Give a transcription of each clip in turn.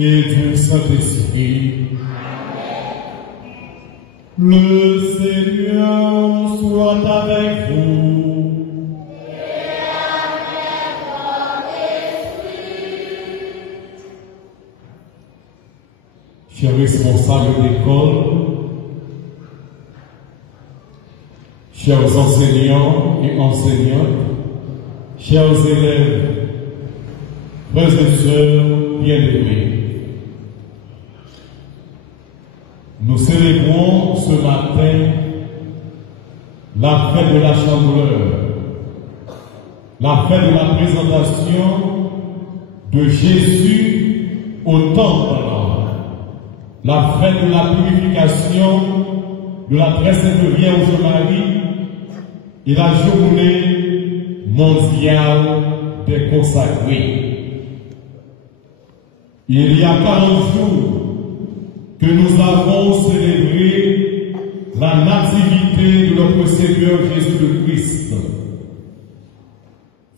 et du Saint-Esprit. Le Seigneur soit avec vous. Et avec ton esprit. Chers responsables d'école, chers enseignants et enseignantes, chers élèves, frères et sœurs bien-aimés, nous célébrons ce matin la fête de la Chandeleur, la fête de la présentation de Jésus au temple, la fête de la purification de la très sainte Vierge Marie et la journée mondiale des consacrés. Il y a 40 jours que nous avons célébré la nativité de notre Seigneur Jésus le Christ.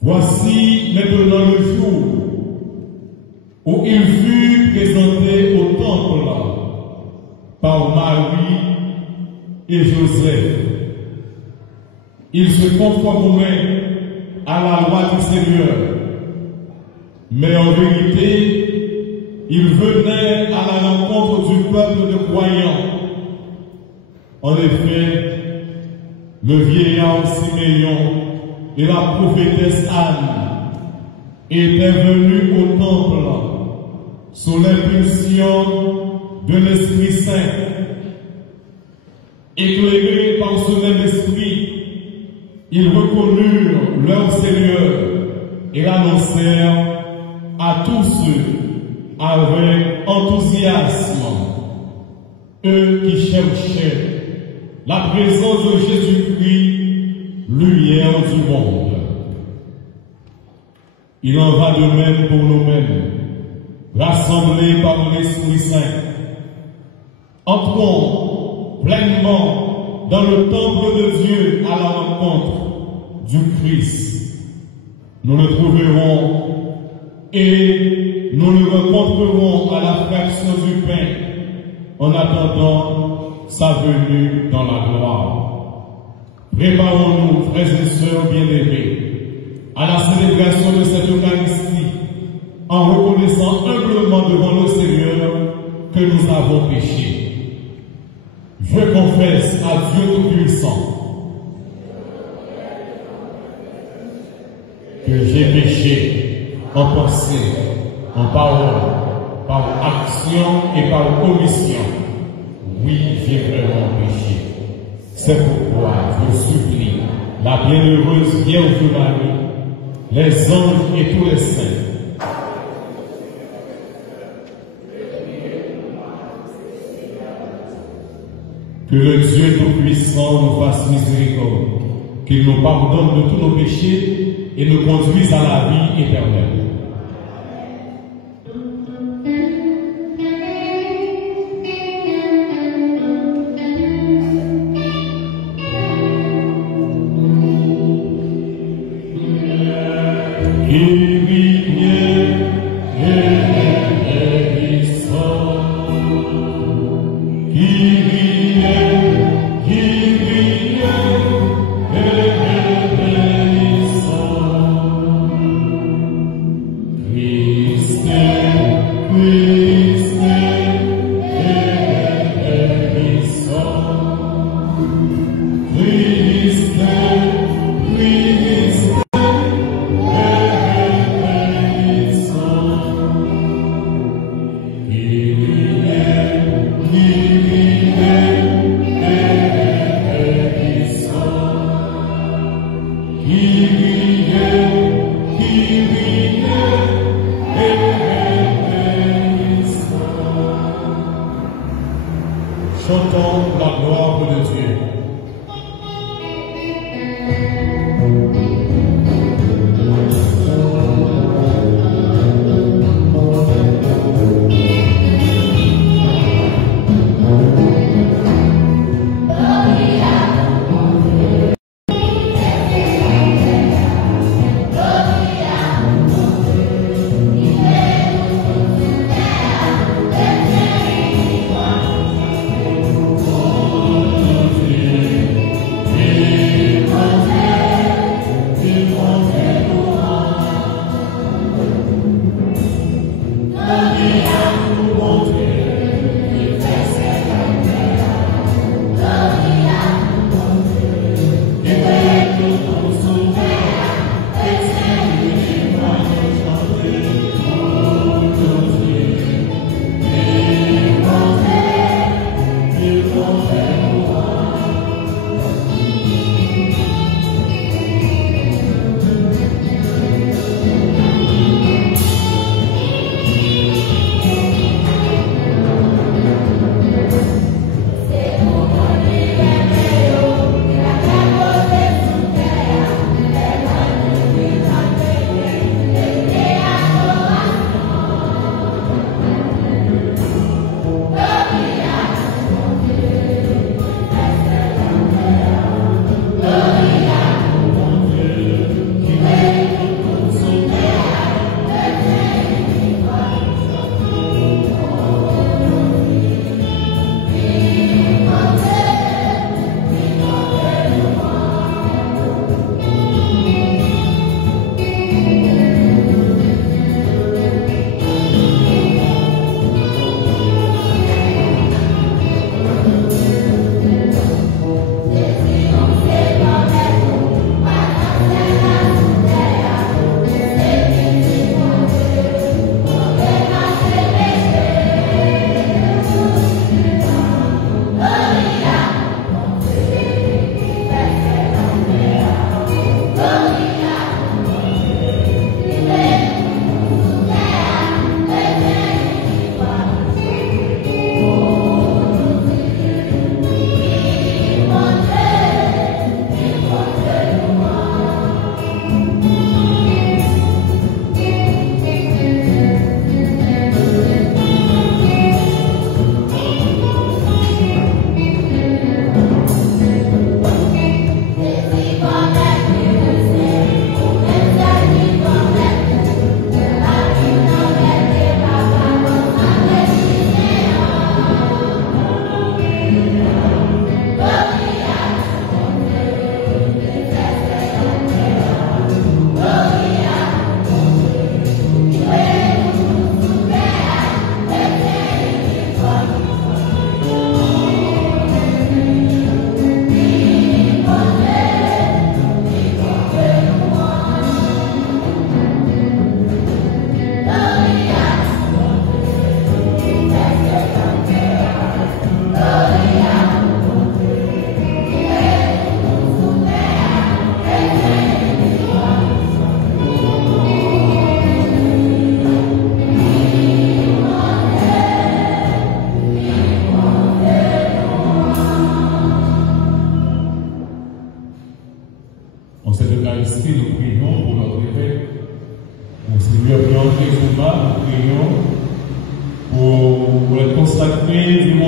Voici maintenant le jour où il fut présenté au temple par Marie et Joseph. Il se conformait à la loi du Seigneur, mais en vérité, il venait à la rencontre du peuple de croyants. En effet, le vieillard Siméon et la prophétesse Anne étaient venus au temple sous l'impulsion de l'Esprit Saint. Éclairés par ce même esprit, ils reconnurent leur Seigneur et l'annoncèrent à tous ceux avec enthousiasme, eux qui cherchaient la présence de Jésus-Christ, lumière du monde. Il en va de même pour nous-mêmes, rassemblés par l'Esprit Saint. Entrons pleinement dans le temple de Dieu à la rencontre du Christ. Nous le trouverons et nous le rencontrerons à la fraction du pain en attendant sa venue dans la gloire. Préparons-nous, frères et sœurs bien-aimés, à la célébration de cette Eucharistie en reconnaissant humblement devant le Seigneur que nous avons péché. Je confesse à Dieu Tout-Puissant que j'ai péché en pensée, en parole, par action et par omission. Oui, j'ai vraiment péché. C'est pourquoi je supplie la bienheureuse Vierge Marie, les anges et tous les saints, que le Dieu Tout-Puissant nous fasse miséricorde, qu'il nous pardonne de tous nos péchés et nous conduise à la vie éternelle. Chantons la gloire de Dieu.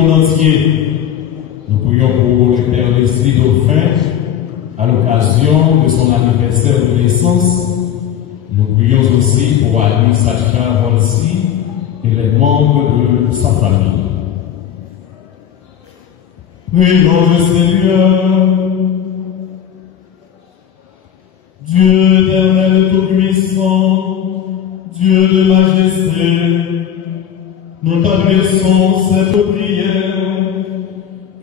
monde entier. Nous prions pour le Père Leslie Dauphin, à l'occasion de son anniversaire de naissance. Nous prions aussi pour Alice Sacha Volsi et les membres de sa famille. Prions le Seigneur. Dieu éternel tout-puissant, Dieu de majesté, nous t'adressons cette prière,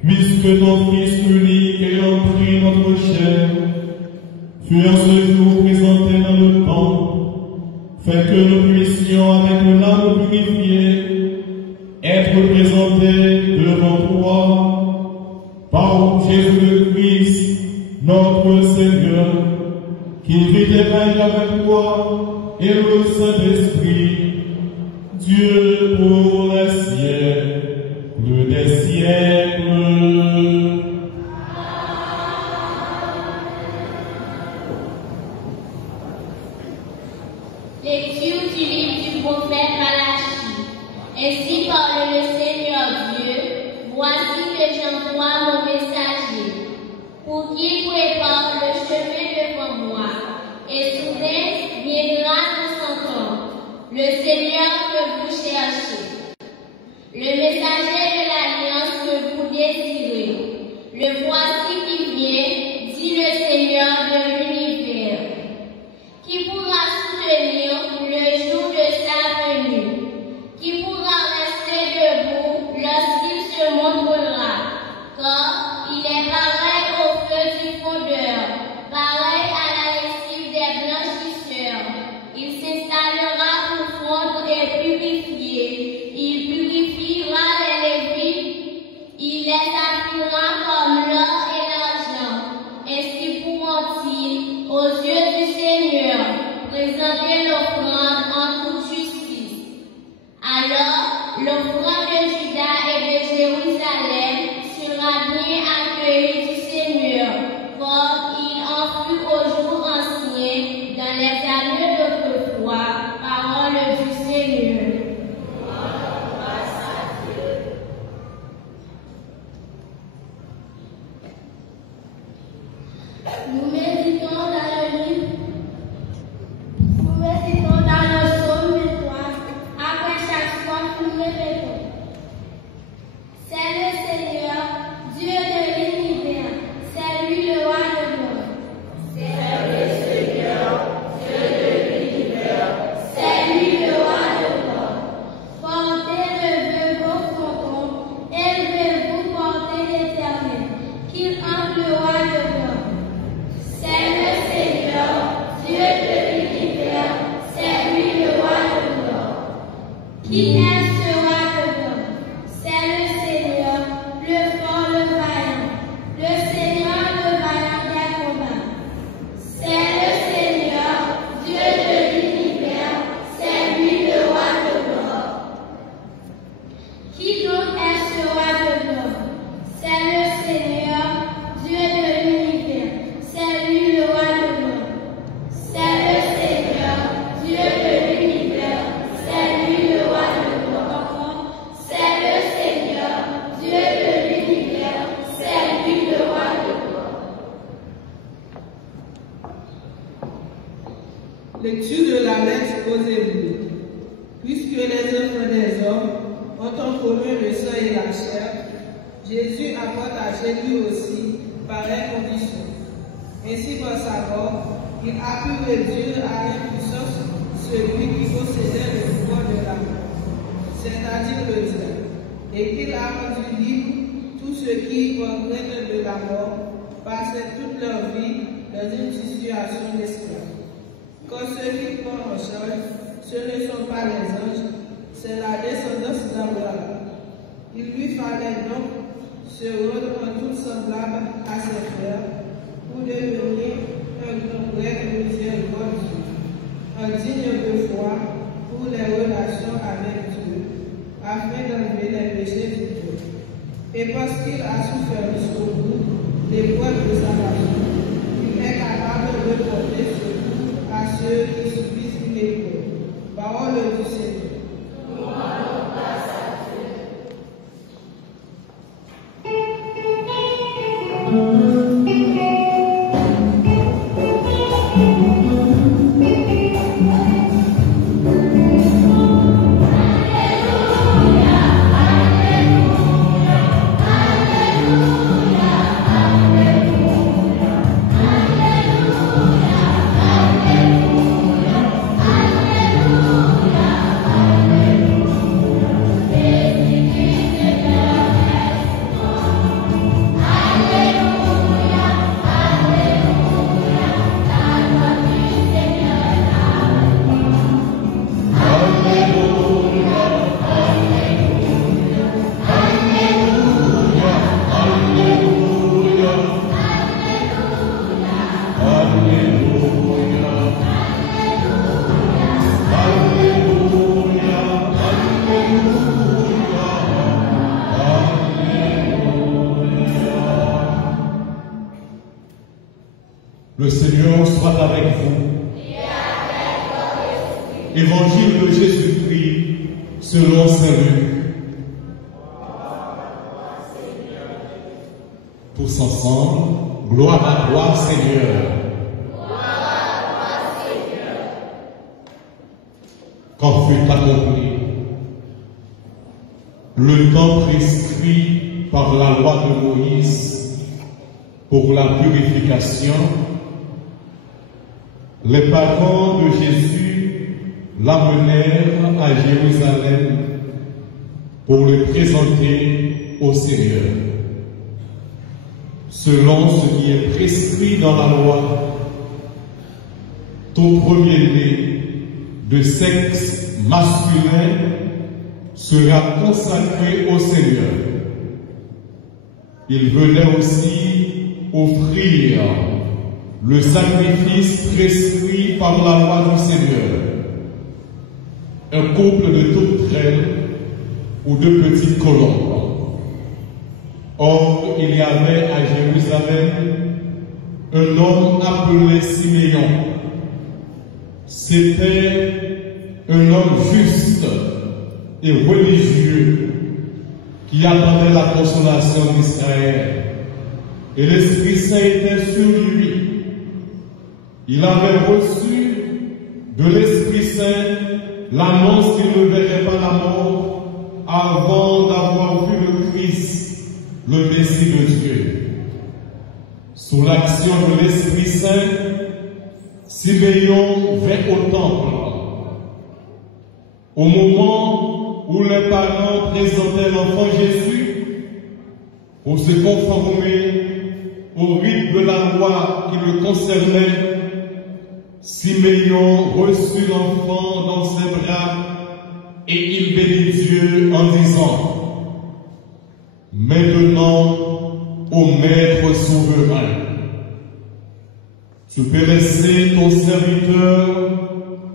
puisque ton Fils unique ayant pris notre chair, fut en ce jour présenté dans le temps, fait que nous puissions avec l'âme purifiée être présentés devant toi, par Jésus-Christ, notre Seigneur, qui vit et règne avec toi et le Saint-Esprit, Dieu pour les siècles des siècles. Lecture du livre du prophète Malachie. Ainsi parle le Seigneur Dieu, voici que j'envoie mon messager, pour qu'il prépare le chemin devant moi, et soudain viendra de son temps, le Seigneur que vous cherchez, le messager de l'alliance que vous désirez. Le voici qui vient, dit le Seigneur de l'univers, qui pourra soutenir le jour de sa venue, qui pourra rester debout lorsqu'il se montrera, car il est pareil au feu du fondeur, pareil à la lessive des blanchisseurs. Il s'installera pour fondre et purifier, il purifiera les lévites, il les affinera comme l'or et l'argent. Ainsi pourront-ils, aux yeux du Seigneur, présenter l'offrande en toute justice. Alors, l'offrande de Juda et de Jérusalem sera bien accueillie du Seigneur, comme il en fut au jour ancien, dans les années d'autrefois, parole du Seigneur. Nous méditons dans le livre. Nous méditons dans le psaume 3. Après chaque fois, nous répétons. C'est le Seigneur, Dieu de l'univers. C'est lui le roi de gloire. C'est le Seigneur, Dieu de l'univers. C'est lui le roi de gloire. Portez le vœu vos frontons, élevez-vous, portez l'Éternel, qu'il entre le roi de gloire. C'est le Seigneur, Dieu de l'univers, c'est lui le roi de gloire. Qui est ce roi de gloire? C'est le Seigneur, le fort, le vaillant, le Seigneur, le vaillant des combats. C'est le Seigneur, Dieu de l'univers, c'est lui le roi de gloire. Qui donc est ce roi de gloire? C'est le Seigneur, Dieu de l'univers, c'est lui le roi de gloire. C'est le Seigneur, Dieu de l'univers, c'est lui le roi de gloire. C'est le Seigneur, Dieu de l'univers, c'est lui le roi de gloire. Lecture de la lettre aux Hébreux. Puisque les œuvres des hommes ont en commun le sang et la chair, Jésus a partagé lui aussi pareille condition. Ainsi, par sa mort, il a pu réduire à l'impuissance celui qui possédait le pouvoir de la mort, c'est-à-dire le diable, et qu'il a rendu libre tous ceux qui, par crainte de la mort, passaient toute leur vie dans une situation d'esclave. Quand ceux qui prennent en charge, ce ne sont pas les anges, c'est la descendance d'Abraham. Il lui fallait donc se rendre en tout semblable à ses frères pour devenir un grand prêtre miséricordieux, un digne de foi pour les relations avec Dieu, afin d'enlever les péchés du peuple. Et parce qu'il a souffert jusqu'au bout l'épreuve de sa passion, il est capable de porter secours à ceux qui subissent une épreuve. Parole du Seigneur. Le Seigneur soit avec vous. Et avec votre esprit. Évangile de Jésus-Christ selon saint Luc. Tous ensemble, gloire à toi, Seigneur. Gloire à toi, Seigneur. Quand fut accompli le temps prescrit par la loi de Moïse pour la purification, les parents de Jésus l'amenèrent à Jérusalem pour le présenter au Seigneur, selon ce qui est prescrit dans la loi. Tout premier-né de sexe masculin sera consacré au Seigneur. Il venait aussi offrir le sacrifice prescrit par la loi du Seigneur. Un couple de toutes traînes ou de petites colombes. Or, il y avait à Jérusalem un homme appelé Siméon. C'était un homme juste et religieux qui attendait la consolation d'Israël. Et l'Esprit Saint était sur lui. Il avait reçu de l'Esprit Saint l'annonce qu'il ne verrait pas la mort avant d'avoir vu le Christ, le Messie de Dieu. Sous l'action de l'Esprit Saint, Siméon vint au temple. Au moment où les parents présentaient l'enfant Jésus pour se conformer au rite de la loi qui le concernait, Siméon reçut l'enfant dans ses bras et il bénit Dieu en disant: Maintenant, ô Maître souverain, tu peux laisser ton serviteur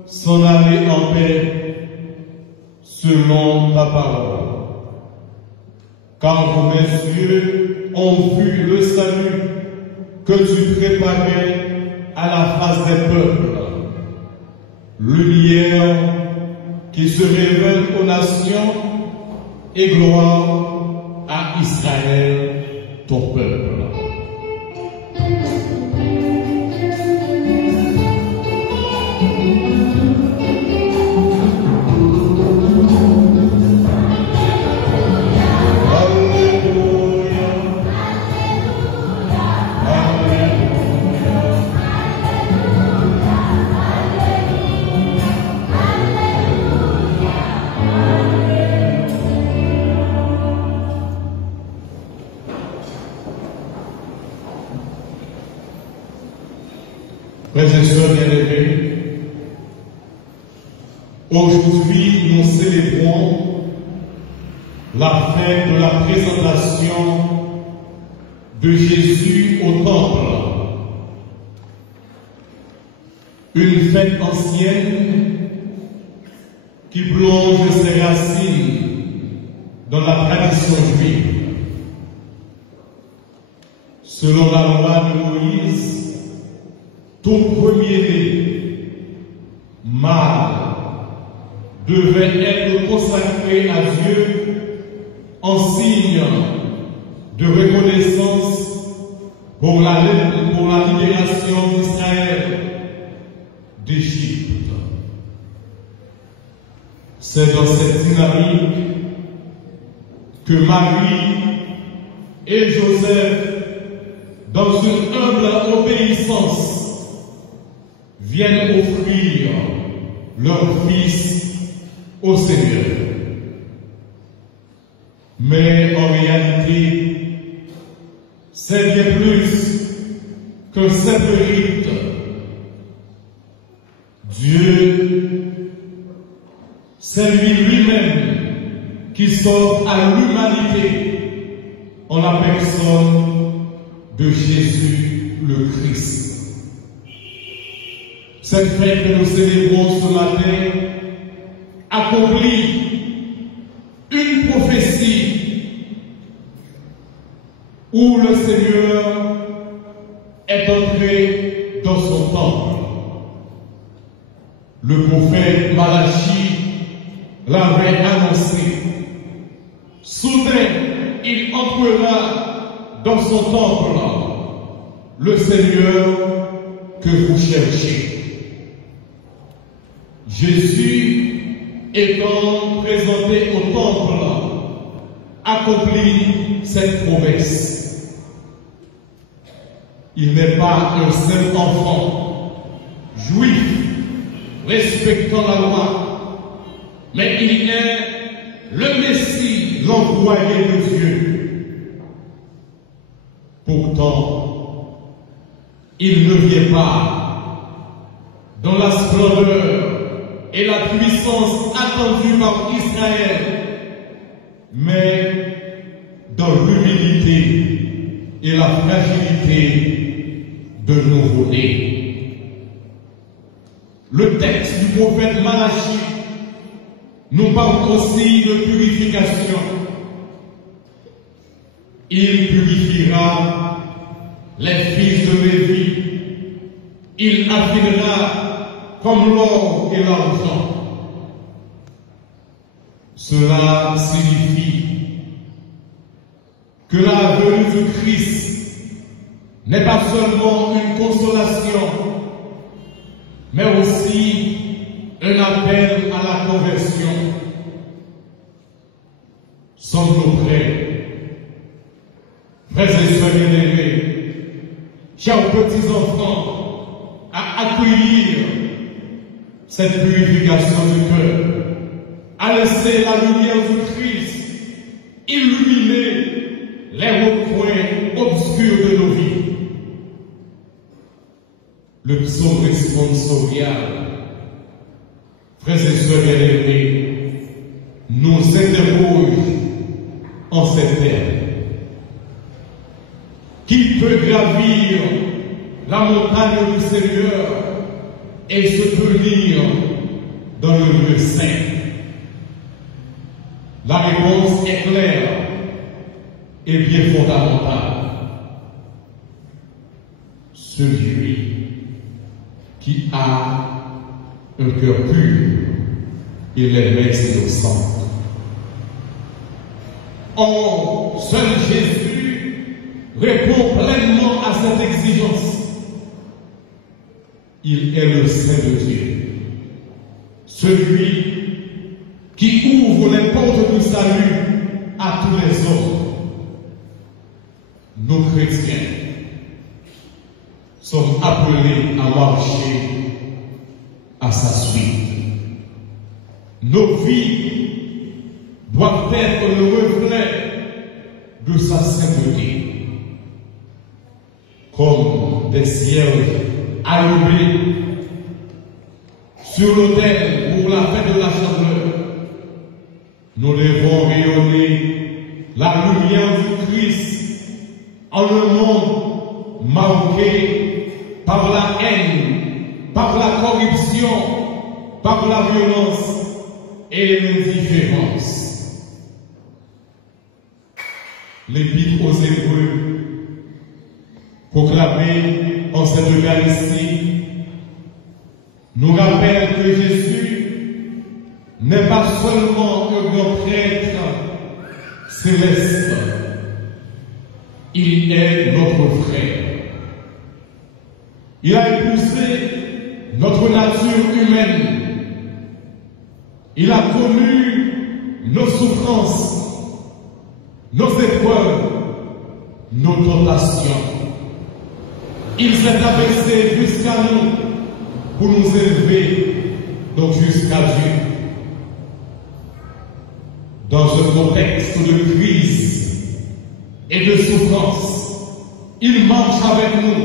s'en aller en paix selon ta parole. Car mes yeux ont vu le salut que tu préparais à la face des peuples, lumière qui se révèle aux nations et gloire à Israël, ton peuple. Frères et sœurs bien-aimés, aujourd'hui nous célébrons la fête de la présentation de Jésus au temple. Une fête ancienne qui plonge ses racines dans la tradition juive. Selon la loi de Moïse, tout premier-né, mâle, devait être consacré à Dieu en signe de reconnaissance pour la libération d'Israël d'Égypte. C'est dans cette dynamique que Marie et Joseph, dans une humble obéissance, viennent offrir leur fils au Seigneur. Mais en réalité, c'est bien plus qu'un simple rite. Dieu, c'est lui-même qui s'offre à l'humanité en la personne de Jésus le Christ. Cette fête que nous célébrons ce matin accomplit une prophétie où le Seigneur est entré dans son temple. Le prophète Malachie l'avait annoncé. Soudain, il entrera dans son temple, le Seigneur que vous cherchez. Jésus, étant présenté au temple, accomplit cette promesse. Il n'est pas un seul enfant, juif, respectant la loi, mais il est le Messie, l'envoyé de Dieu. Pourtant, il ne vient pas dans la splendeur et la puissance attendue par Israël, mais dans l'humilité et la fragilité de nouveau-né. Le texte du prophète Malachie nous parle aussi de purification. Il purifiera les fils de Lévi. Il affinera comme l'or et l'argent. Cela signifie que la venue du Christ n'est pas seulement une consolation, mais aussi un appel à la conversion. Sommes-nous prêts, frères et sœurs bien-aimés, chers petits-enfants, à accueillir cette purification du cœur, à laisser la lumière du Christ illuminer les recoins obscurs de nos vies? Le psaume responsorial, frères et sœurs bien-aimés, nous interroge en ces termes. Qui peut gravir la montagne du Seigneur et se tenir dans le lieu saint? La réponse est claire et bien fondamentale. Celui qui a un cœur pur et les mains innocentes. Or, seul Jésus répond pleinement à cette exigence. Il est le Saint de Dieu, celui qui ouvre les portes du salut à tous les hommes. Nos chrétiens sommes appelés à marcher à sa suite. Nos vies doivent être le reflet de sa sainteté. Comme des cierges allumés sur l'autel pour la fête de la chaleur, nous devons rayonner la lumière du Christ en un monde marqué par la haine, par la corruption, par la violence et l'indifférence. L'Épître aux Hébreux, proclamée en cette Eucharistie, nous rappelle que Jésus n'est pas seulement un grand prêtre céleste, il est notre frère. Il a épousé notre nature humaine. Il a connu nos souffrances, nos épreuves, nos tentations. Il s'est abaissé jusqu'à nous pour nous élever, donc jusqu'à Dieu. Dans un contexte de crise et de souffrance, il marche avec nous.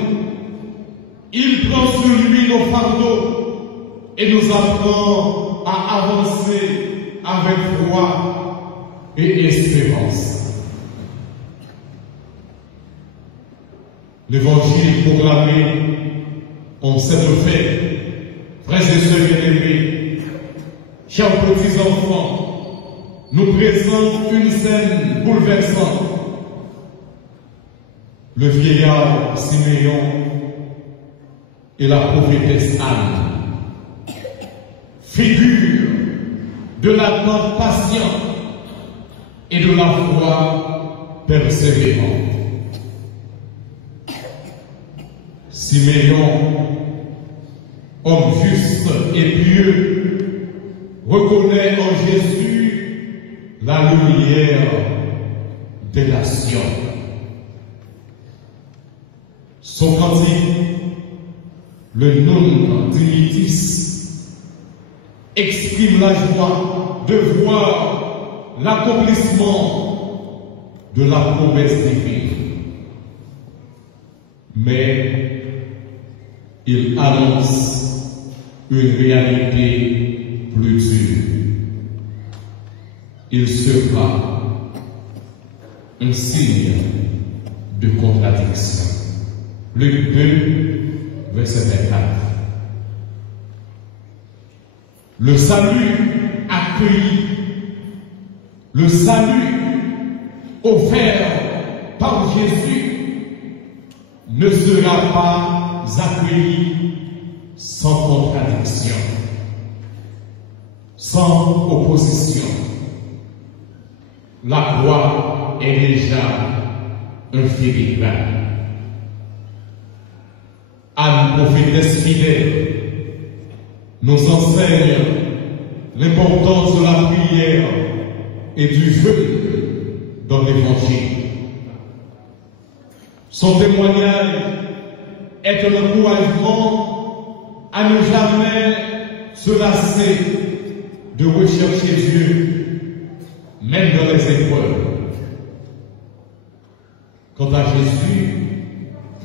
Il prend sur lui nos fardeaux et nous apprend à avancer avec foi et espérance. L'évangile proclamé en cette fête, frères et sœurs bien-aimés, chers petits-enfants, nous présente une scène bouleversante. Le vieillard Siméon et la prophétesse Anne, figure de l'attente patiente et de la foi persévérante. Siméon, homme juste et pieux, reconnaît en Jésus la lumière des nations. Son cantique, le Nunc Dimittis, exprime la joie de voir l'accomplissement de la promesse divine. Mais il annonce une réalité plus dure. Il sera un signe de contradiction. Luc 2, verset 24. Le salut accueilli, le salut offert par Jésus ne sera pas accueilli sans contradiction, sans opposition. La croix est déjà un filigrane. Anne, prophétesse fidèle, nous enseigne l'importance de la prière et du jeûne dans l'Évangile. Son témoignage est un encouragement à ne jamais se lasser de rechercher Dieu, même dans les épreuves. Quant à Jésus,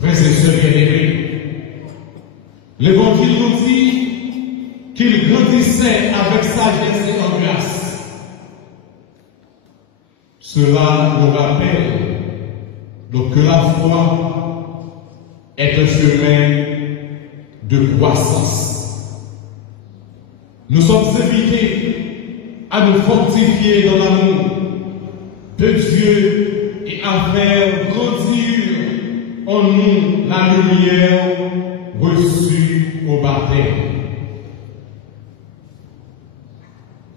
frères et sœurs bien-aimés, l'Évangile nous dit qu'il grandissait avec sagesse et en grâce. Cela nous rappelle donc que la foi est un chemin de croissance. Nous sommes invités à nous fortifier dans l'amour de Dieu et à faire grandir en nous la lumière reçue au baptême.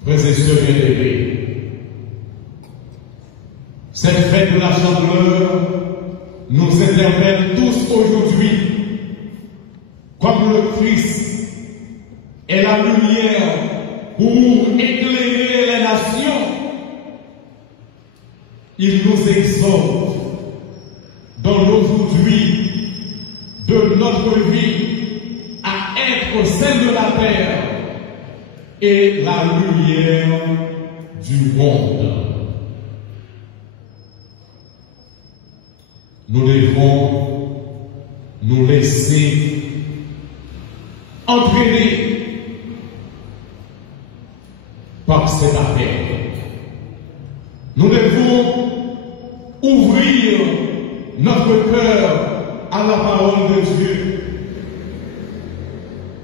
Frères et sœurs bien-aimés, cette fête de la Chandeleur nous interpelle tous aujourd'hui, comme le Christ est la lumière pour éclairer les nations. Il nous exhorte dans l'aujourd'hui de notre vie à être celle de la terre et la lumière du monde. Nous devons nous laisser entraîner par cet appel. Nous devons ouvrir notre cœur à la parole de Dieu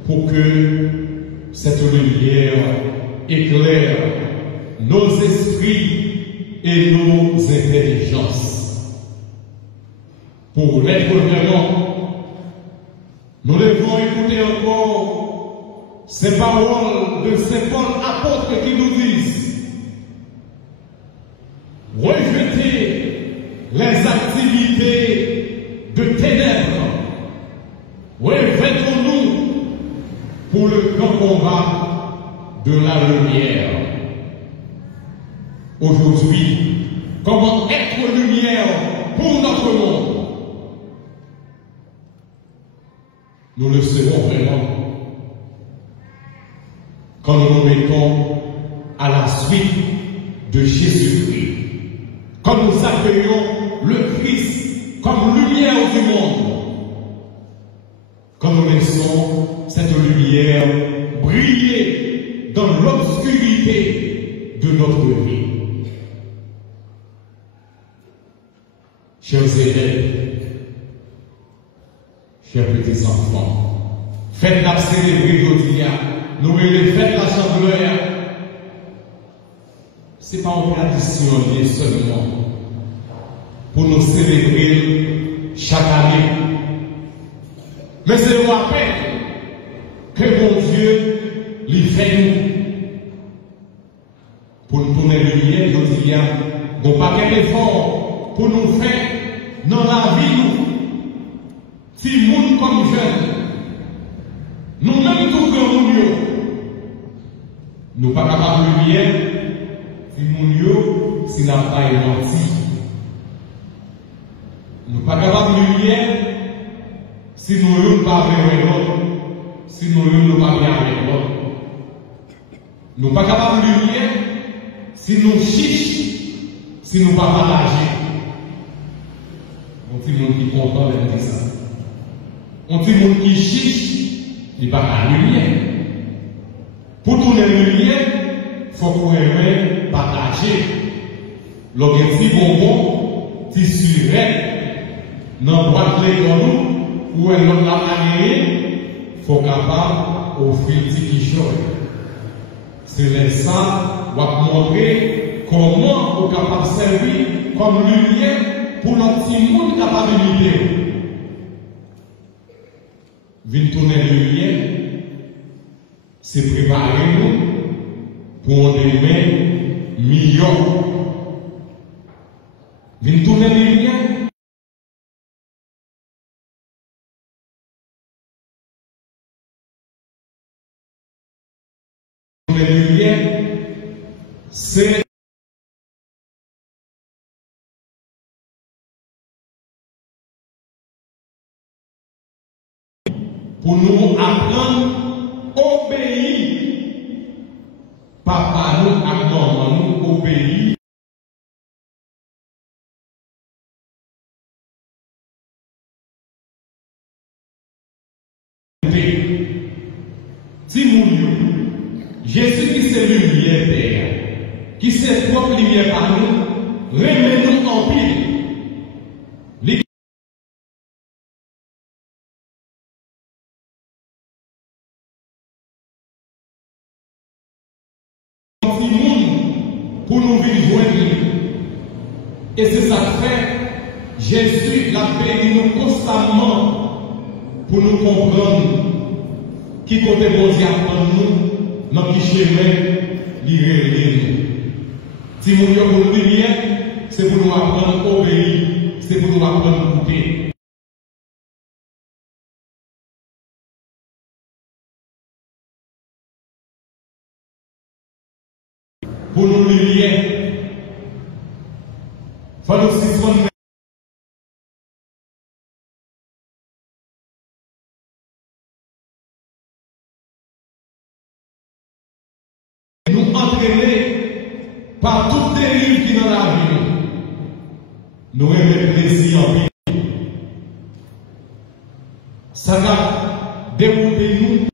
pour que cette lumière éclaire nos esprits et nos intelligences. Pour l'être vraiment, nous devons écouter encore ces paroles de Saint Paul apôtre qui nous disent: rejetez les activités de ténèbres, revêtons-nous pour le grand combat de la lumière. Aujourd'hui, comment être lumière pour notre monde? Nous le serons vraiment quand nous nous mettons à la suite de Jésus-Christ, quand nous accueillons le Christ comme lumière du monde, quand nous laissons cette lumière briller dans l'obscurité de notre vie. Chers élèves, chers petits enfants, faites-la célébrer aujourd'hui, nous les faites la Chandeleur. Ce n'est pas une tradition liée seulement pour nous célébrer chaque année, Mais c'est le rappel que mon Dieu lui fait nous. Pour nous tourner le lumière, je dis, il y a un paquet d'efforts pour nous faire dans la vie, nous. Si nous comme jeunes, nous-mêmes tout grand nous, nous ne sommes pas capables de lumière, si nous si n'a pas menti. Nous ne sommes pas capables de lumière, si nous ne sommes pas avec l'autre, si nous ne sommes pas bien avec l'autre. Nous ne sommes pas capables de lumière, si nous chichons, si nous ne pas partager. On dit monde qui comprend de ça. On dit monde qui chiche, il n'y a pas de lumière. Pour tourner la lumière, il faut qu'on ait partager. L'objectif bonbon, tissu dans la boîte de l'école ou elle l'a gagné, il faut capable d'offrir le petit choix. C'est ça, on va montrer comment on est capable de servir comme lumière pour notre petit monde capable de lutter. Venir tourner la lumière, c'est préparer nous pour un demain meilleur. Venir tourner la lumière, c'est pour nous apprendre à obéir. Papa nous, à maman nous, obéir. Si nous, Jésus qui s'est lumière terre, qui s'est propre lumière par nous, remet-nous en pile. Pour nous vivre joindre. Et c'est ça que fait Jésus l'a béni nous constamment pour nous comprendre qui côté bon Dieu apprend nous, dans qui chemin l'irréel nous. Si nous avons pour nous lumière, c'est pour nous apprendre à obéir, c'est pour nous apprendre à écouter. Pour nous lumière, il faut nous siphonner. Nous entraîner par toutes les livres qui sont dans la vie. Nous aimons plaisir en vie. Ça va développer nous.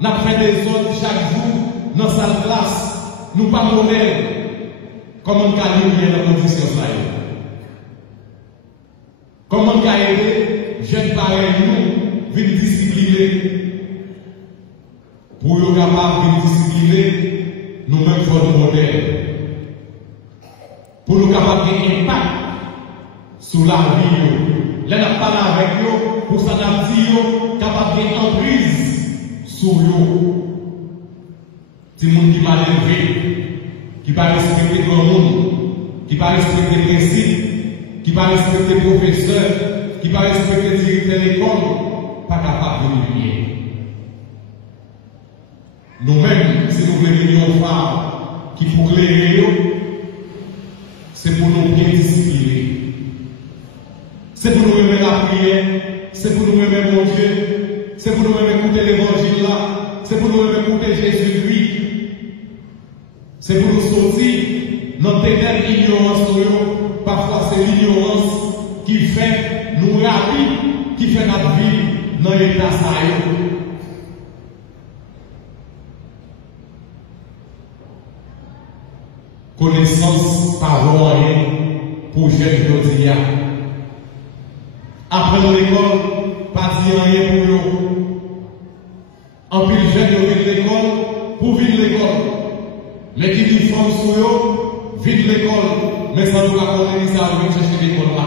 Nous faisons des autres chaque jour dans sa classe. Nous ne sommes pas modèles. Comment nous avons dans la condition ça? Comment nous avons aidé les jeunes pareils nous venir discipliner? Pour nous capables de discipliner, nous-mêmes faisons modèle. Pour nous capables d'impact sur la vie. Là, nous parlons avec nous pour s'adapter, capables d'emprise. Sur eux, c'est le monde qui m'a élevé, qui ne va respecter le monde, qui ne va respecter les principes, qui ne va respecter les professeurs, qui ne va respecter les directeurs de l'école, pas capable de lumière. Nous-mêmes, si nous voulons venir aux femmes qui pour l'élever, c'est pour nous bien discipliner. C'est pour nous aimer la prière, c'est pour nous aimer mon Dieu. C'est pour nous écouter l'évangile là, c'est pour nous écouter Jésus lui. C'est pour nous sortir dans ténèbres ignorance. Parfois c'est l'ignorance qui fait nous rater, qui fait notre vie dans l'état ça. Connaissance par rien pour jeunes aujourd'hui. Après l'école, pas dire rien pour eux. En plus, les jeunes viennent l'école pour vivre l'école. Mais qui dit forme sur eux, vide l'école, mais ça ne doit pas connaître ça, on vient chercher l'école là.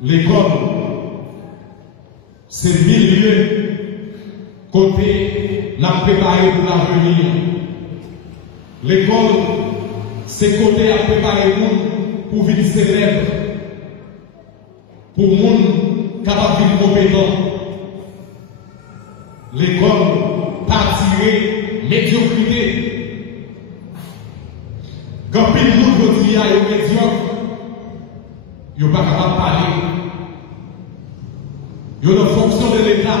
L'école, c'est milieu côté n'a préparé pour l'avenir. L'école, c'est côté à préparer pour vivre célèbre, pour le monde capable de vivre compétent. L'école, pas tirer médiocrité. Quand il y a des gens qui sont médiocres, ils ne sont pas capables de parler. Ils ont une fonction de l'État.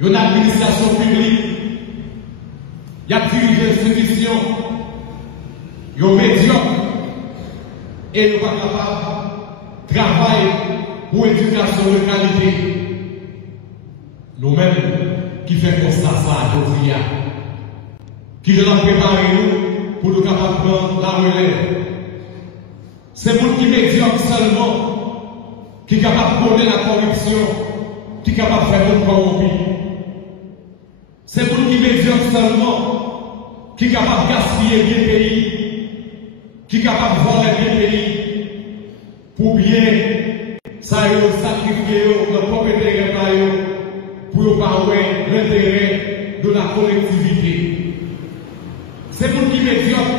Ils ont une administration publique. Il y a dirigé l'institution. Ils sont médiocres. Et ils ne sont pas capables de travailler pour l'éducation de qualité. Nous-mêmes, qui faisons constat ça aujourd'hui, qui nous avons préparé nous pour nous capables de prendre la relève. C'est pour qui médiocre seulement, qui est capable de prôner la corruption, qui est capable de faire notre corrompu. C'est pour qui médiocre seulement, qui est capable de gaspiller bien pays, qui est capable de voler bien pays, pour bien ça sacrifier notre propre intérêt pour parler l'intérêt de la collectivité. C'est pour qui médiocre,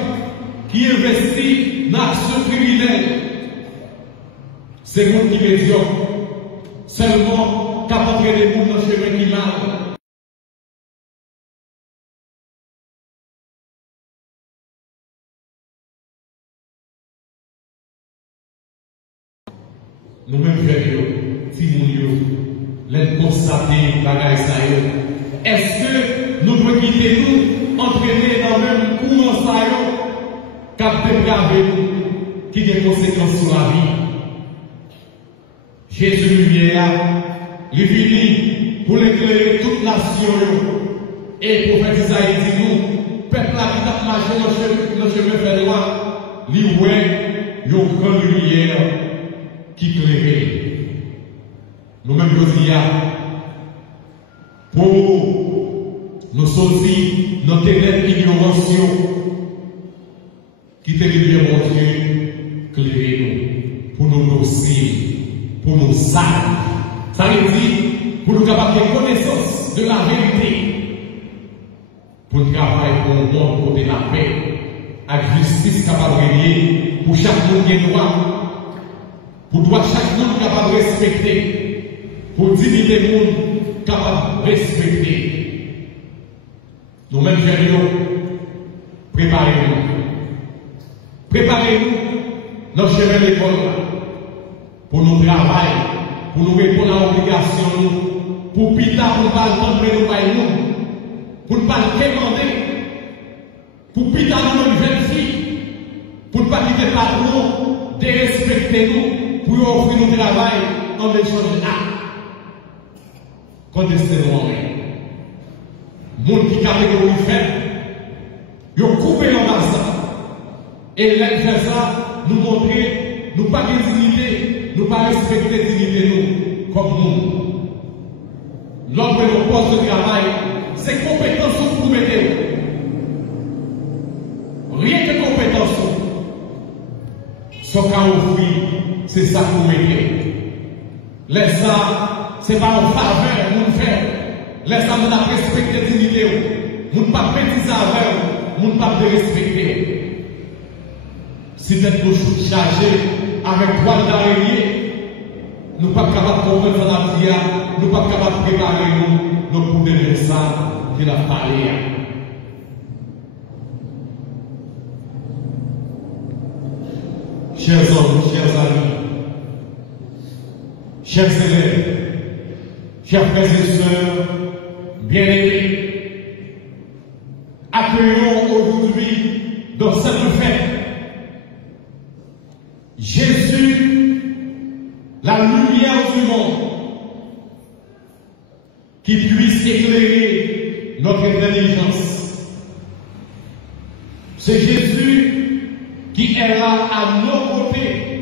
qui investit dans l'action criminelle. C'est pour qui médiocre, seulement capable de des gens dans le chemin qui mal. Nous-mêmes, si nous les constater bagaille ça. Est-ce que nous pouvons quitter nous, entraîner dans le même courant ça, cap dépravé nous, qui a des conséquences sur la vie? Jésus lumière, il est venu pour éclairer toute nation et prophète Isaïe dit nous, peuple là qui a marché dans le chemin vers droit, il ouais, une grande lumière qui éclaire. Nous-mêmes, pour nous sortir dans ténèbres ignorance qui te lumière, mon Dieu, éclairez-nous, pour nous dossiers, pour nos sages. Ça veut dire, pour nous avoir des connaissances de la vérité, pour nous travailler pour le monde, côté la paix, avec justice capable de régner, pour chaque monde qui est droit, pour droit chaque monde capable de respecter. Pour dignité du monde capable de respecter. Nous-mêmes, préparez-nous. Préparez-nous dans le chemin de l'école pour nous travailler, pour nous répondre à l'obligation, pour plus tard, pour ne pas attendre nous, pour ne pas demander, pour plus tard, nous, une jeune fille, pour ne pas quitter patron, de respecter nous, pour offrir nous travail en échange d'actes. Contestez-nous en rien. Monde qui catégorie faible, ils ont coupé en bas. Et là, fait ça, nous montrer, nous pas de dignité, nous pas respecter la dignité nous, comme nous. L'homme de nos postes de travail, c'est compétences que vous mettez. Rien que compétences. Ce qu'à offrir, c'est ça que vous mettez. Laisse ça. C'est pas en faveur que nous faisons. Laissez-nous respecter la dignité. Nous ne pas pétiser avec nous ne pas respecter. Si vous êtes chargé avec droit d'araignée, nous ne sommes pas capables de comprendre la vie, nous ne sommes pas capables de préparer nous pour devenir ça de la parler. Chers hommes, chers amis, chers élèves, chers frères et sœurs, bien-aimés, accueillons aujourd'hui dans cette fête Jésus, la lumière du monde, qui puisse éclairer notre intelligence. C'est Jésus qui est là à nos côtés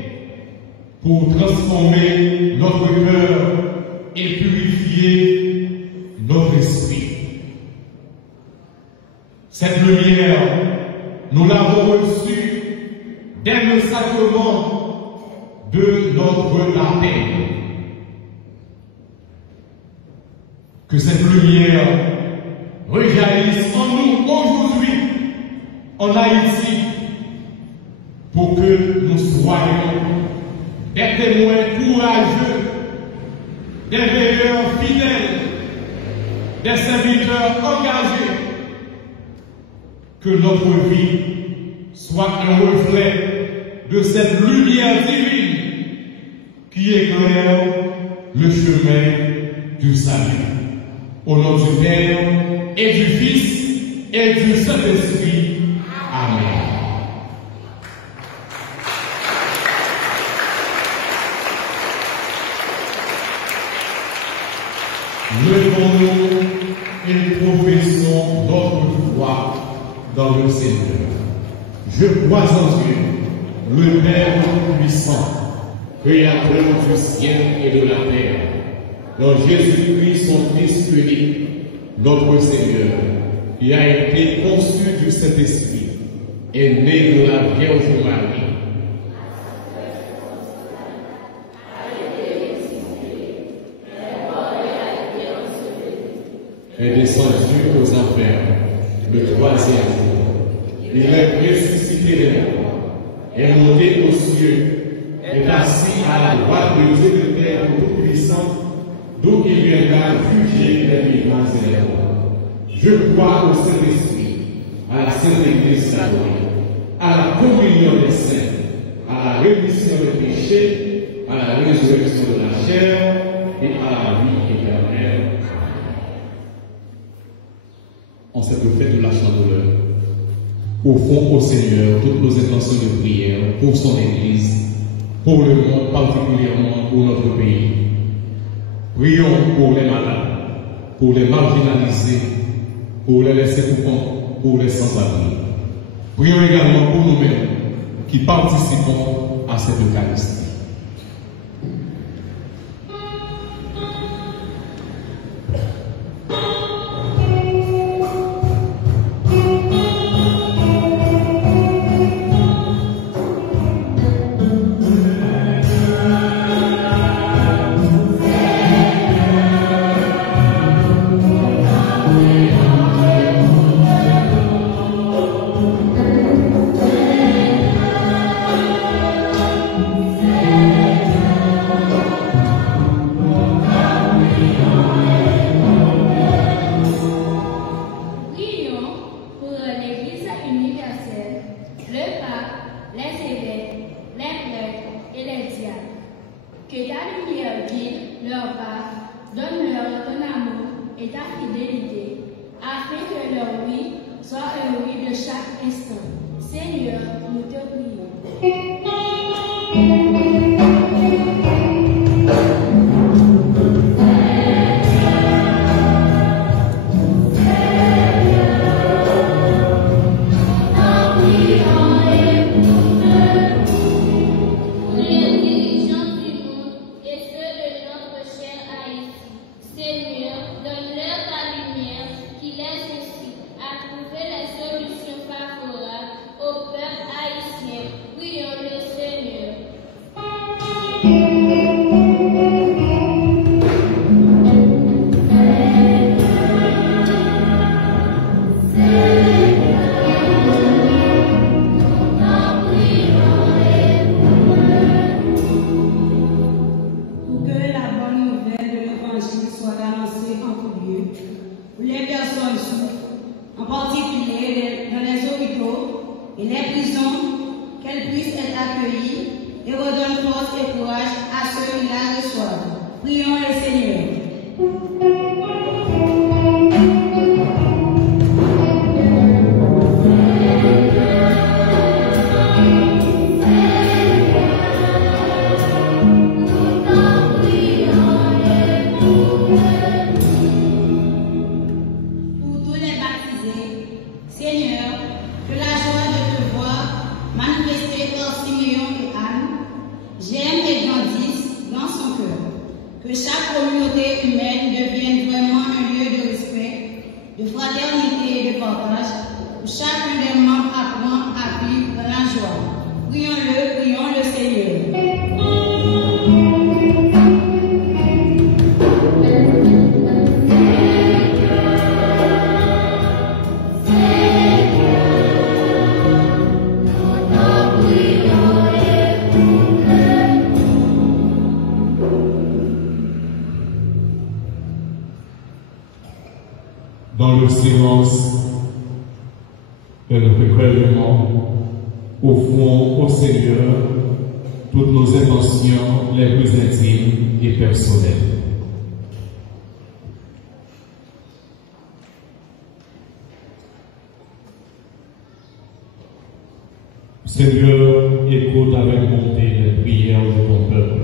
pour transformer notre cœur et purifier notre esprit. Cette lumière, nous l'avons reçue dès le sacrement de notre baptême. Que cette lumière rejaillisse en nous aujourd'hui, en Haïti, pour que nous soyons des témoins courageux, des veilleurs fidèles, des serviteurs engagés. Que notre vie soit un reflet de cette lumière divine qui éclaire le chemin du salut. Au nom du Père et du Fils et du Saint-Esprit. Amen. Levons-nous et professons notre foi dans le Seigneur. Je crois en Dieu, le Père Tout-Puissant, Créateur du ciel et de la terre, dans Jésus-Christ, son Fils unique, notre Seigneur, qui a été conçu du Saint-Esprit, est né de la Vierge Marie. Est descendu aux enfers le troisième jour. Il est ressuscité des morts, est monté aux cieux, est assis à la droite de Dieu de Père Tout-Puissant, d'où il viendra juger les vivants et les morts. Je crois au Saint-Esprit, à la Sainte Église catholique, à la communion des saints, à la rémission des péchés, à la résurrection de la chair et à la vie éternelle. En cette fête de la chandeleur, offrons au Seigneur toutes nos intentions de prière pour son Église, pour le monde, particulièrement pour notre pays. Prions pour les malades, pour les marginalisés, pour les laissés pour compte, pour les sans-abri. Prions également pour nous-mêmes qui participons à cette Eucharistie. Que chaque communauté humaine dans le silence et le recueillement, offrons au Seigneur toutes nos intentions les plus intimes et personnelles. Seigneur, écoute avec bonté les prières de ton peuple.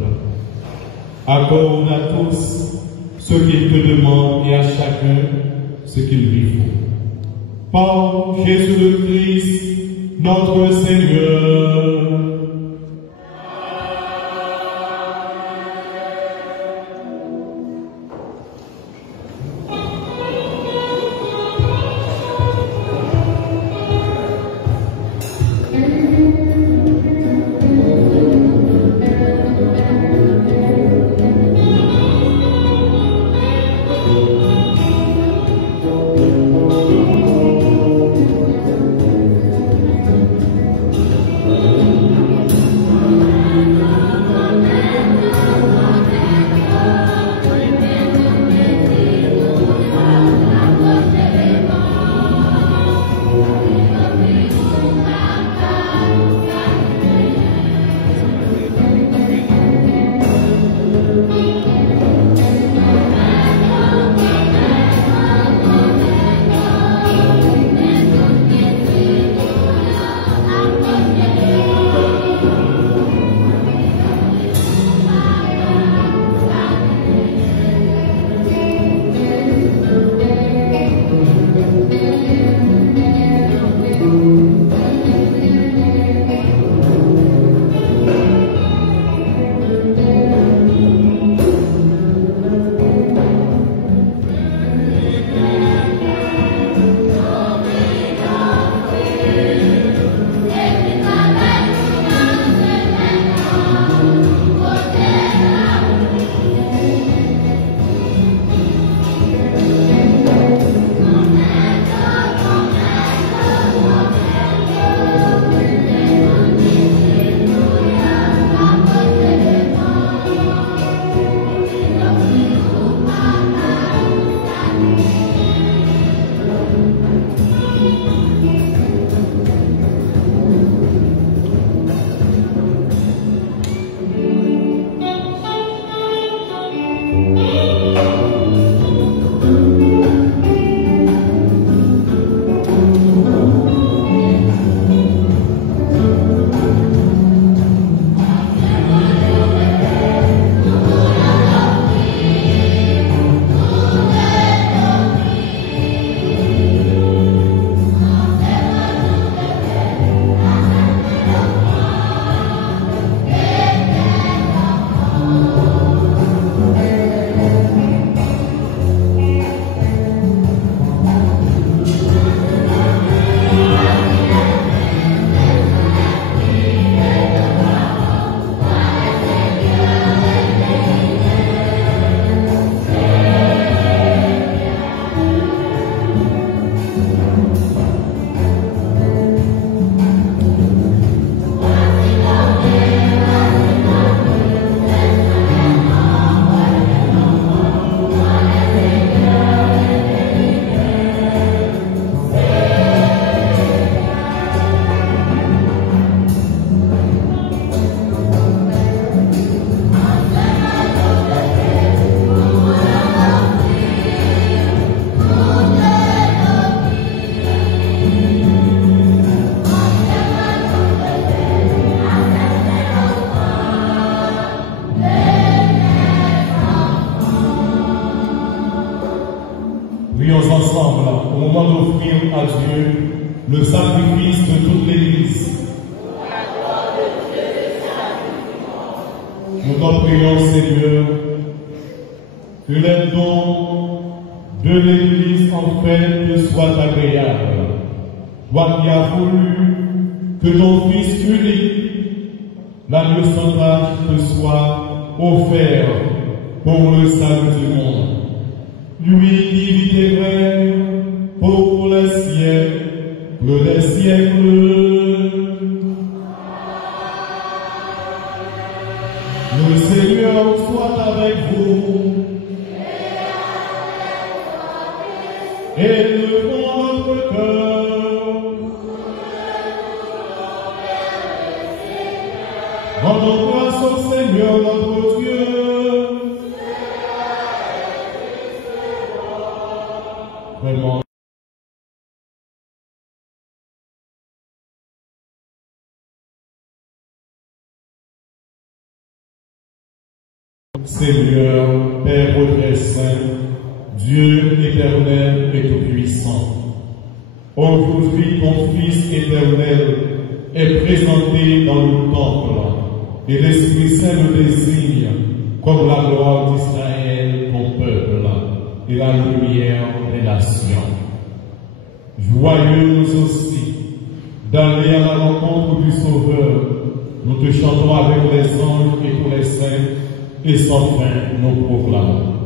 Accorde à tous ce qu'il te demande et à chacun ce qu'il lui faut. Par Jésus le Christ, notre Seigneur. Prions ensemble au moment d'offrir à Dieu le sacrifice de toute l'Église. Nous t'en prions, Seigneur, que les dons de l'Église en fait soient agréables. Toi qui as voulu que ton Fils unique, l'agneau sauvage, te soit offert pour le salut du monde. Lui qui vit et règne pour les siècles des siècles. Le Seigneur soit avec vous. Élevons notre cœur. Rendons grâce au Seigneur notre Dieu. Vraiment. Seigneur, Père très saint, Dieu éternel et tout-puissant, aujourd'hui ton Fils éternel est présenté dans le temple et l'Esprit Saint le désigne comme la gloire d'Israël, ton peuple, et la lumière des nations. Joyeux nous aussi d'aller à la rencontre du Sauveur. Nous te chantons avec les anges et tous les saints, et sans fin nous proclamons.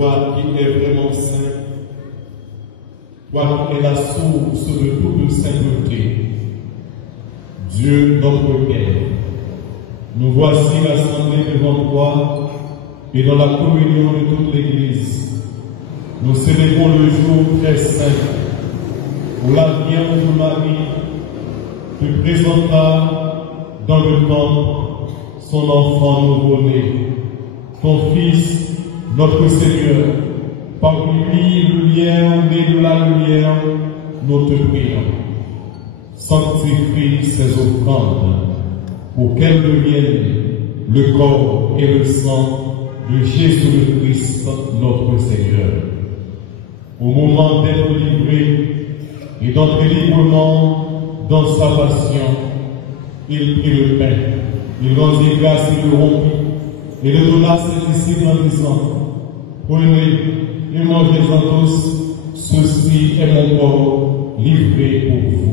toi qui es vraiment saint, toi qui es la source de toute sainteté, Dieu notre Père, nous voici rassemblés devant toi et dans la communion de toute l'Église. Nous célébrons le jour très saint où la Vierge Marie te présenta dans le temple son enfant nouveau-né, ton Fils, notre Seigneur. Par lui, lumière, né de la lumière, nous te prions. Sanctifie ces offrandes pour qu'elles deviennent le corps et le sang de Jésus le Christ, notre Seigneur. Au moment d'être livré et d'entrer librement dans sa passion, il prit le pain, il rendit grâce et le rompit, et le donna à ses disciples en disant, prenez et mangez-en tous, ceci est mon corps livré pour vous.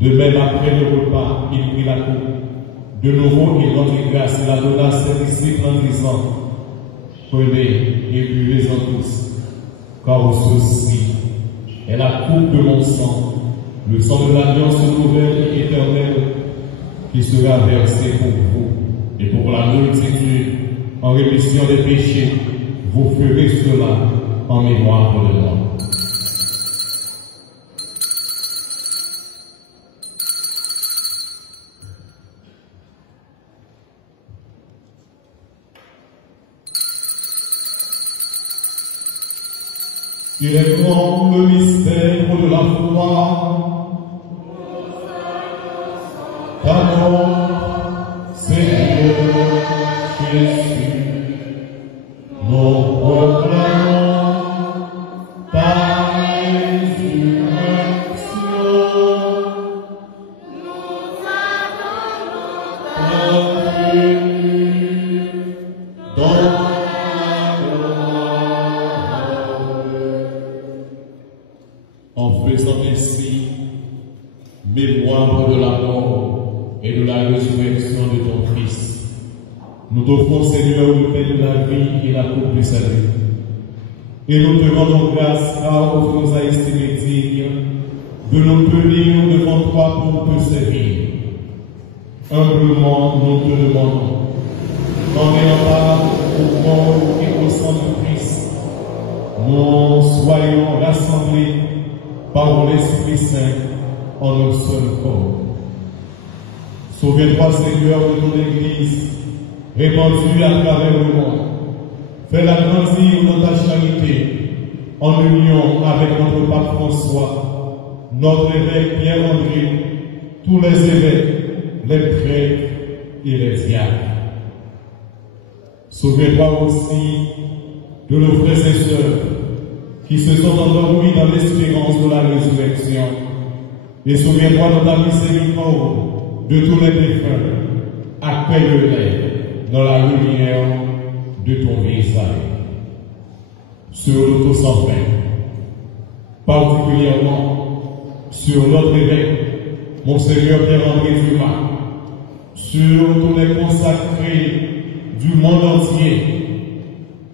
De même, après le repas, il prit la coupe. De nouveau, il rendit grâce et la donna à ses disciples en disant, prenez et buvez-en tous, car ceci est la coupe de mon sang, le sang de l'alliance nouvelle et éternelle, qui sera versé pour vous et pour la multitude en rémission des péchés. Vous ferez cela en mémoire de moi. Il est grand le mystère de la foi. Ta mort, Seigneur Jésus, nous proclamons ta résurrection. Nous attendons ta venue dans en faisant ainsi mémoire de la mort et de la résurrection de ton Fils. Nous t'offrons, Seigneur, le pain de la vie et la coupe du salut. Et nous te rendons grâce car tu nous as estimés dignes de nous tenir devant toi pour te servir. Humblement, nous te demandons, en ayant part au corps et au sang de Christ, nous soyons rassemblés par l'Esprit Saint en un seul corps. Souviens-toi, Seigneur, de ton Église, répandue à travers le monde. Fais-la grandir dans ta charité, en union avec notre pape François, notre évêque Pierre-André, tous les évêques, les prêtres et les diacres. Souviens-toi aussi de nos frères et sœurs qui se sont endormis dans l'espérance de la résurrection. Et souviens-toi de ta miséricorde de tous les défunts. Accueille-les dans la lumière de ton visage. Sur nous tous enfin, particulièrement sur notre évêque, Monseigneur Pierre-André Dumas, sur tous les consacrés du monde entier,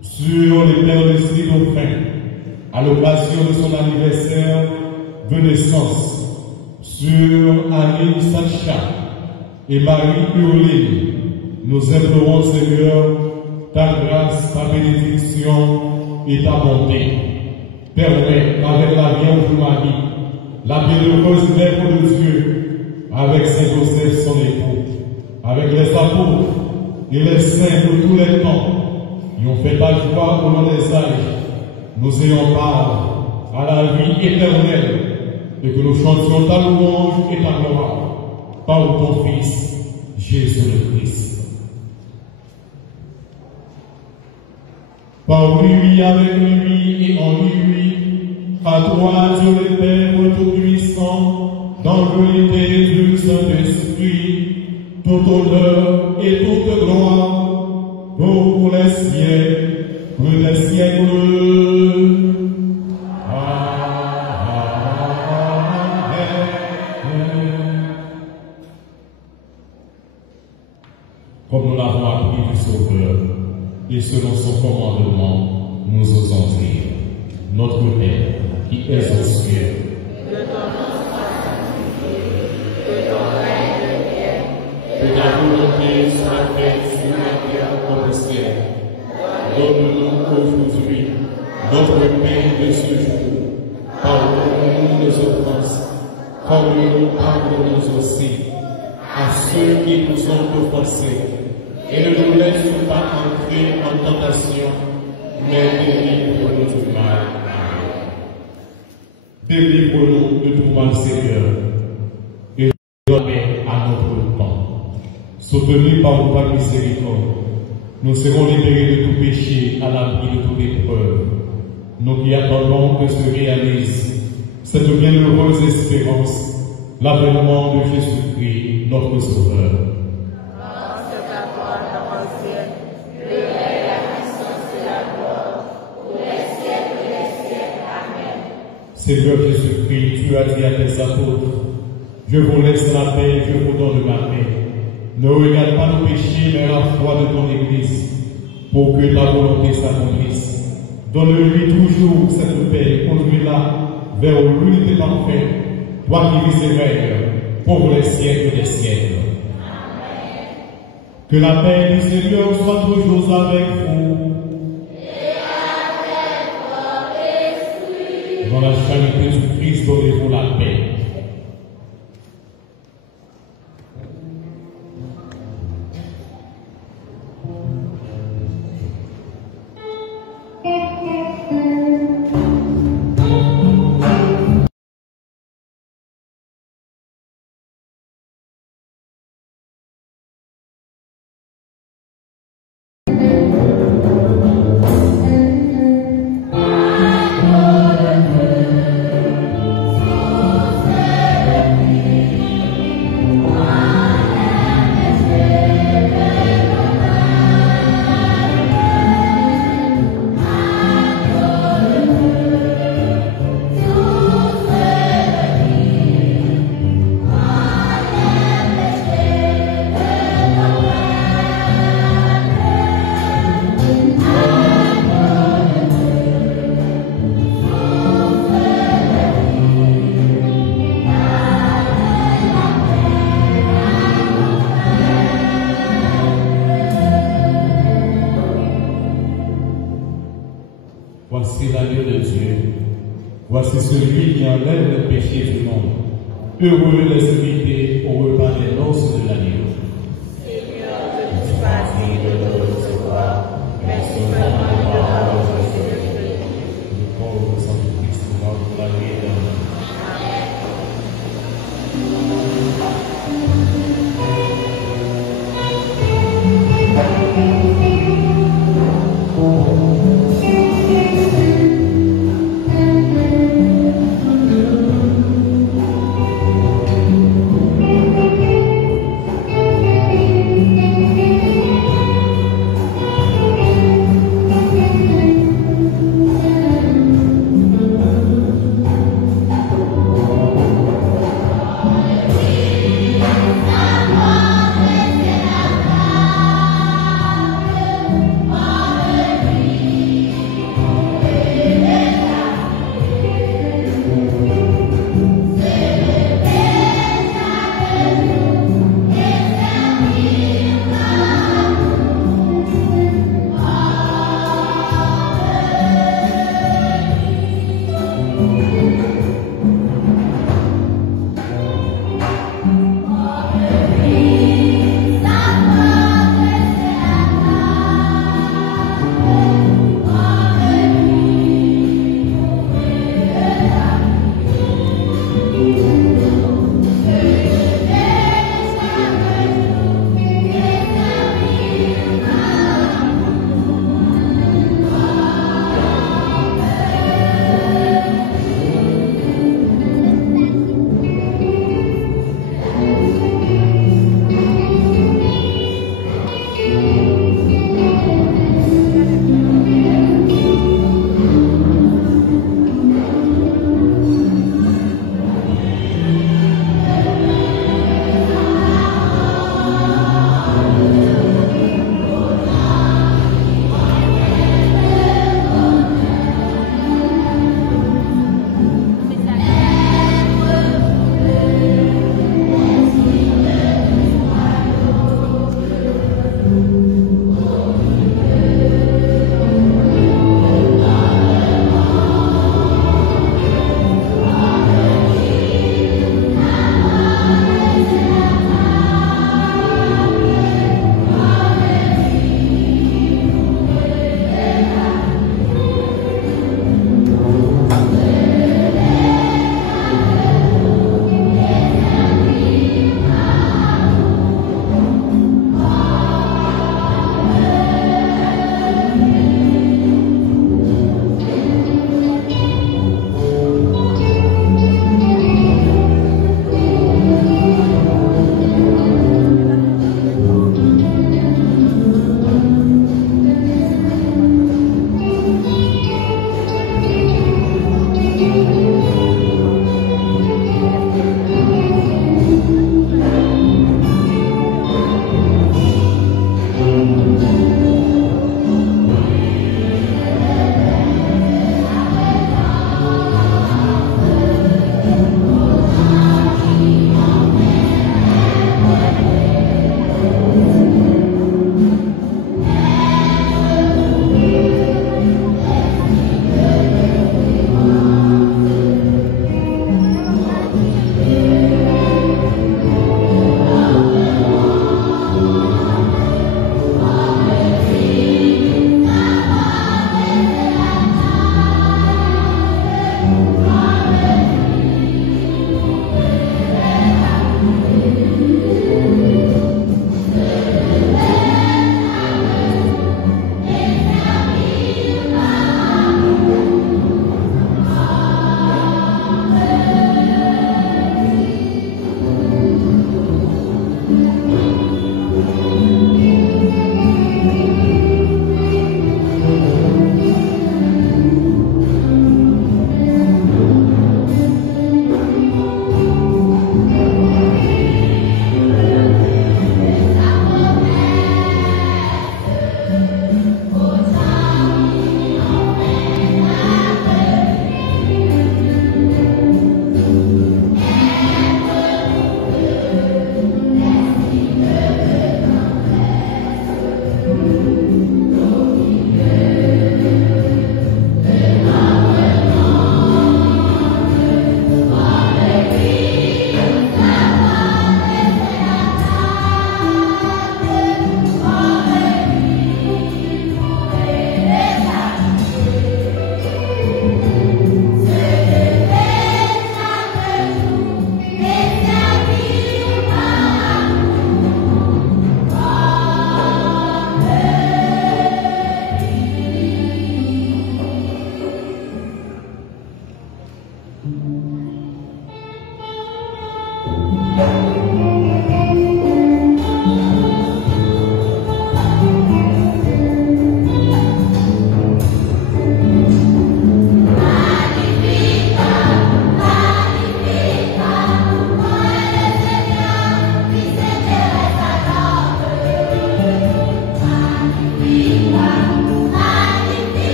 sur les pères de Dauphin, à l'occasion de son anniversaire de naissance, sur Annie Sacha et Marie Hurline, nous implorons, Seigneur, ta grâce, ta bénédiction et ta bonté. Permets, avec la Vierge Marie, la bienheureuse Mère de Dieu, avec Saint Joseph son époux, avec les apôtres et les saints de tous les temps, qui ont fait ta joie au long des âges, nous ayons part à la vie éternelle et que nous chantions ta louange et ta gloire par ton Fils, Jésus le Christ. Par lui, avec lui et en lui, à toi, Dieu le Père Tout-Puissant, dans l'unité du Saint-Esprit, toute honneur et toute gloire, pour les siècles des siècles. Comme nous l'avons appris du Sauveur, et selon son commandement, nous osons dire, notre Père, qui es aux cieux, que ton nom soit sanctifié, que ton règne vienne, que ta volonté soit faite sur la terre comme au ciel. Donne-nous aujourd'hui notre pain de ce jour. Pardonne-nous nos offenses, comme nous pardonnons aussi à ceux qui nous ont offensés. Et ne nous laisse pas entrer en tentation, mais délivre-nous du mal. Délivre-nous de tout mal, Seigneur, et donne à notre temps. Soutenus par ta miséricorde, nous serons libérés de tout péché, à l'abri de toute épreuve. Nous qui attendons que se réalise cette bienheureuse espérance, l'avènement de Jésus-Christ, notre Sauveur. Seigneur Jésus-Christ, tu as dit à tes apôtres, je vous laisse la paix, je vous donne la paix. Ne regarde pas nos péchés, mais la foi de ton Église, pour que ta volonté s'accomplisse. Donne-lui toujours cette paix, conduis-la vers l'unité parfaite, toi qui vis et règnes pour les siècles des siècles. Amen. Que la paix du Seigneur soit toujours avec vous. Et avec votre esprit. Dans la charité du Christ, donnez-vous la paix. Voici l'agneau de Dieu. Voici celui qui enlève le péché du monde. Heureux les invités au repas des noces de l'agneau. Seigneur, je ne suis pas digne de te recevoir, mais simplement une parole que je prie. Le corps de Saint-Christ va pour la vie éternelle.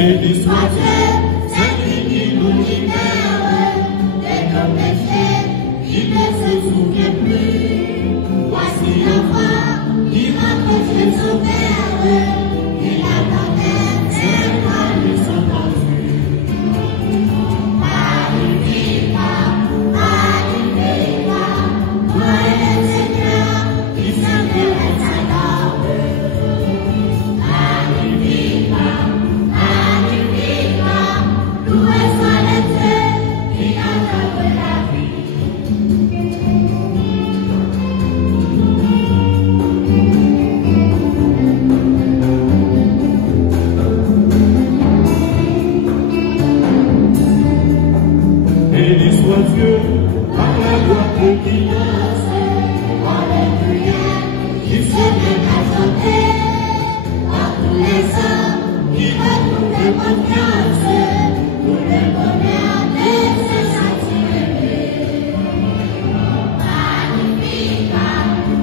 Béni soit Dieu, celui qui nous libère des nos péchés, qui ne se souvient plus. Voici l'enfant qui rencontre son Père, il attendait ses pas lui sont rendus. Magnificat, magnificat, toi est le Seigneur qui s'intéresse à l'homme. Magnificat, magnificat, loué soit le Dieu qui accorde la vie. Béni soit Dieu, par la voix de Dimanche, Alléluia, qui se met à chanter à tous les hommes qui retrouvent confiance pour le bonheur de se sentir aimé. Magnificat,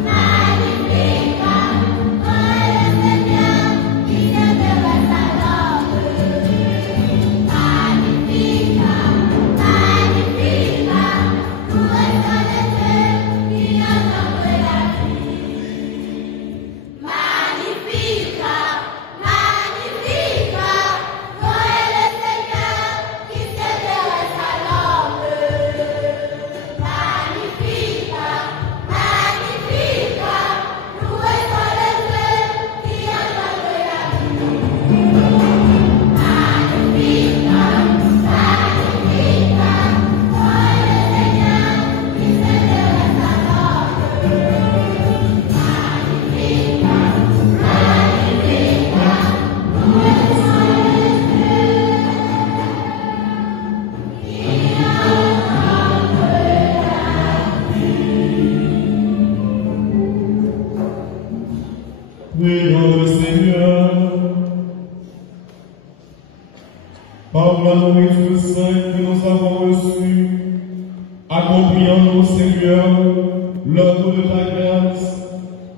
magnificat, toi le Seigneur qui s'intéresse à l'homme. Magnificat, magnificat, loué soit le Dieu qui accorde la vie. Magnificat, magnificat, toi est le Seigneur qui s'intéresse à l'homme. Magnificat, magnificat, loué soit le Dieu qui accorde la vie. Magnificat, magnificat, toi est le Seigneur qui s'intéresse à l'homme. Magnificat, magnificat, loué soit le Prions le Seigneur. Par la nourriture sainte que nous avons reçue, accomplissons-nous, Seigneur, l'œuvre de ta grâce.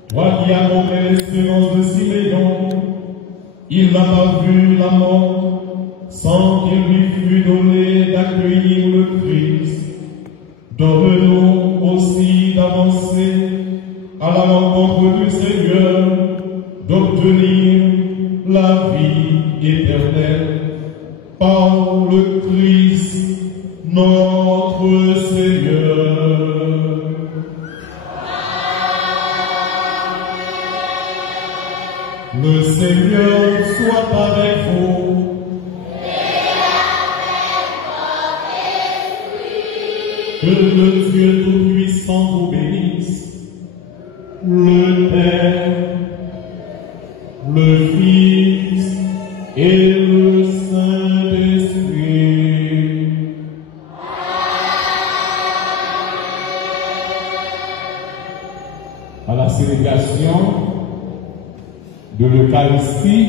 Toi qui as montré l'espérance de Siméon, il n'a pas vu la mort sans qu'il lui fût donné d'accueillir le Christ. Donne-nous aussi d'avancer à la rencontre du Seigneur, d'obtenir la vie éternelle par le Christ notre Seigneur. Le Seigneur soit avec vous. Que le Dieu Tout-Puissant vous bénisse, le Père, le Fils et le Saint-Esprit. À la célébration de l'Eucharistie,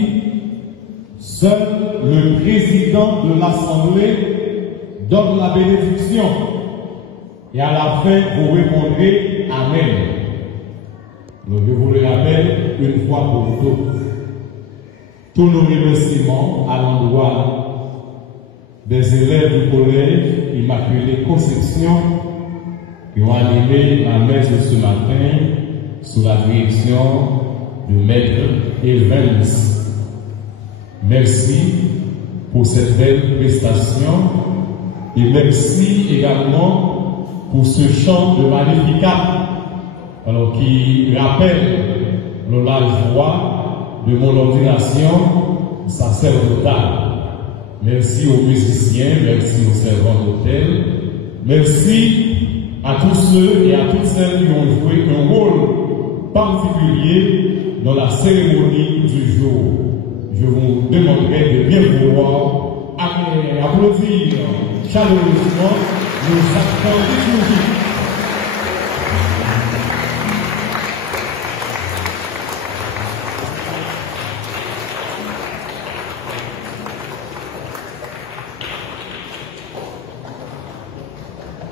seul le président de l'Assemblée donne la bénédiction. Et à la fin, vous répondrez Amen. Donc, je vous le rappelle une fois pour toutes. Tous nos remerciements à l'endroit des élèves du collège Immaculée Conception qui ont animé ma messe ce matin sous la direction du maître Evans. Merci pour cette belle prestation et merci également pour ce chant de Magnificat, alors qui rappelle la joie de mon ordination sacerdotale. Merci aux musiciens, merci aux servants d'hôtel, merci à tous ceux et à toutes celles qui ont joué un rôle particulier dans la cérémonie du jour. Je vous demanderai de bien vouloir applaudir chaleureusement nos acteurs liturgiques.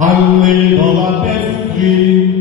Allez dans la paix du Christ.